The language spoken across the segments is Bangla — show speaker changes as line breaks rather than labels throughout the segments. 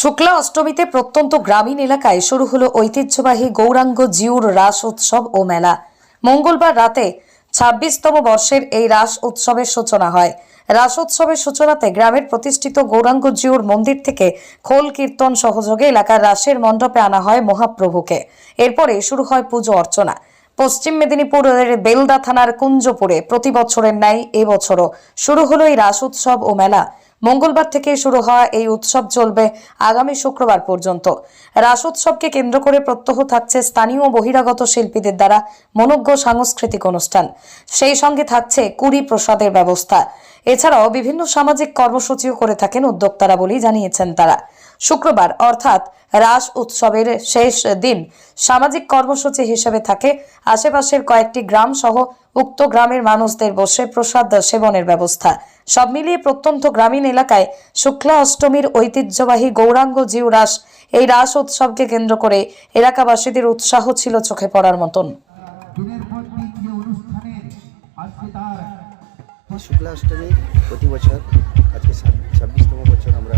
শুক্লা অষ্টমীতে প্রত্যন্ত গ্রামীণ এলাকায় শুরু হলো ঐতিহ্যবাহী গৌরাঙ্গ জিউর রাস উৎসব ও মেলা। মঙ্গলবার রাতে ছাব্বিশতম বর্ষের এই রাস উৎসবের সূচনা হয়। রাস উৎসবের সূচনাতে গ্রামের প্রতিষ্ঠিত গৌরাঙ্গ জিউর মন্দির থেকে খোল কীর্তন সহযোগে এলাকার রাসের মণ্ডপে আনা হয় মহাপ্রভুকে। এরপরে শুরু হয় পুজো অর্চনা। পশ্চিম মেদিনীপুরের বেলদা থানার কুঞ্জপুরে প্রতি বছরের ন্যায় এবছরও শুরু হলো এই রাস উৎসব ও মেলা। মঙ্গলবার থেকে শুরু হওয়া এই উৎসব চলবে আগামী শুক্রবার পর্যন্ত। রাস উৎসবকে কেন্দ্র করে প্রত্যহ থাকছে স্থানীয় বহিরাগত শিল্পীদের দ্বারা মনোজ্ঞ সাংস্কৃতিক অনুষ্ঠান। সেই সঙ্গে থাকছে কুড়ি প্রসাদের ব্যবস্থা। এছাড়াও বিভিন্ন সামাজিক কর্মসূচিও করে থাকেন উদ্যোক্তারা বলেই জানিয়েছেন তারা। শুক্রবার অর্থাৎ রাস উৎসবের শেষ দিন সামাজিক কর্মসূচি হিসেবে থাকে। আশেপাশের কয়েকটি গ্রাম সহ উক্ত গ্রামের মানুষদের বসে প্রসাদ সেবনের ব্যবস্থা। সব মিলিয়ে প্রত্যন্ত গ্রামীণ এলাকায় শুক্লা অষ্টমীর ঐতিহ্যবাহী গৌরাঙ্গ জিউ রাস এই রাস উৎসবকে কেন্দ্র করে এলাকাবাসীদের উৎসাহ ছিল চোখে পড়ার মতন।
দিনের পর দিন যে অনুষ্ঠানের আজকে তার
শুক্লা অষ্টমী প্রতি বছর আজকে ছাব্বিশতম বছর আমরা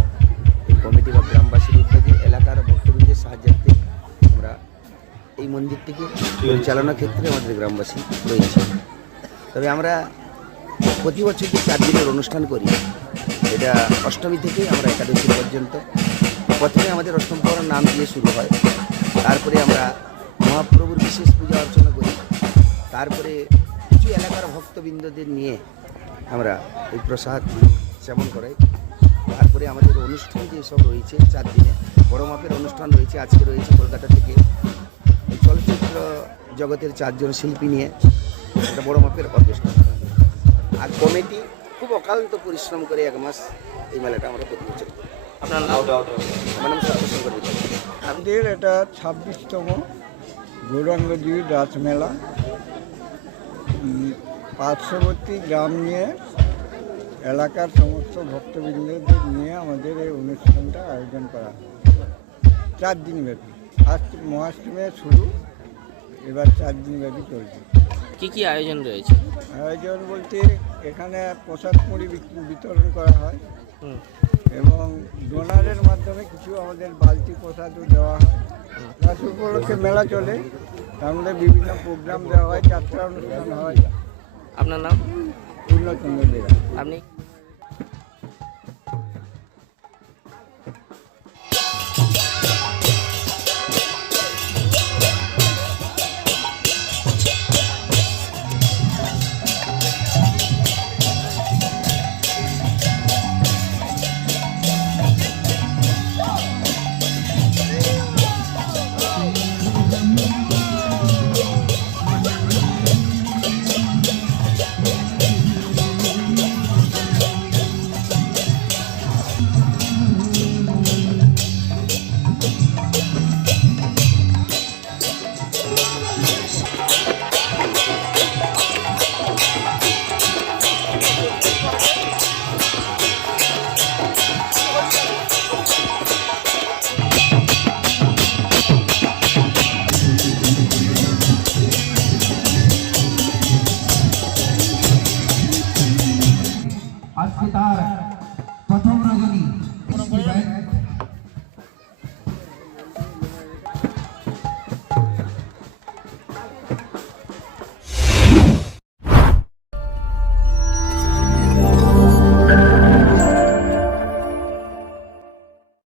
কমিটি বা গ্রামবাসীর উদ্যোগে এলাকার ভক্তবৃন্দের সাহায্যার্থে আমরা এই মন্দিরটিকে পরিচালনার ক্ষেত্রে আমাদের গ্রামবাসী রয়েছে। তবে আমরা প্রতি বছর যে চার দিনের অনুষ্ঠান করি, এটা অষ্টমী থেকে আমরা একাদশী পর্যন্ত। প্রথমে আমাদের অষ্টম পড়ার নাম দিয়ে শুরু হয়। তারপরে আমরা মহাপ্রভুর বিশেষ পূজা অর্চনা করি। তারপরে কিছু এলাকার ভক্তবৃন্দদের নিয়ে আমরা এই প্রসাদ সেবন করাই। তারপরে আমাদের অনুষ্ঠান যেসব রয়েছে চার দিনে বড় মাপের অনুষ্ঠান রয়েছে আজকে রয়েছে কলকাতা থেকে। এই চলচ্চিত্র জগতের চারজন শিল্পী নিয়ে একটা বড় মাপের অর্কেস্ট্রা আর কমিটি খুব অকান্ত পরিশ্রম করে এক মাস এই মেলাটা আমরা প্রতি বছর
আপনার
আমার নাম সত্যশঙ্কর
আমাদের এটা ছাব্বিশতম গৌরাঙ্গজির রাসমেলা। উম, পার্শ্ববর্তী গ্রাম নিয়ে এলাকার সমস্ত ভক্তবৃন্দদের নিয়ে আমাদের এই অনুষ্ঠানটা আয়োজন করা হয়। চার দিন ব্যাপী। আজ মহাষ্টমে শুরু এবার চার দিন ব্যাপী চলছে।
কি কি আয়োজন রয়েছে?
আয়োজন বলতে এখানে প্রসাদ মুড়ি বিতরণ করা হয় এবং ডোনারের মাধ্যমে কিছু আমাদের বালতি প্রসাদও দেওয়া হয়। রাস উপলক্ষে মেলা চলে। তার মধ্যে বিভিন্ন প্রোগ্রাম দেওয়া হয় যাত্রা অনুষ্ঠান হয়।
আপনার নাম?
পূর্ণচন্দ্র দেওয়া
আপনি?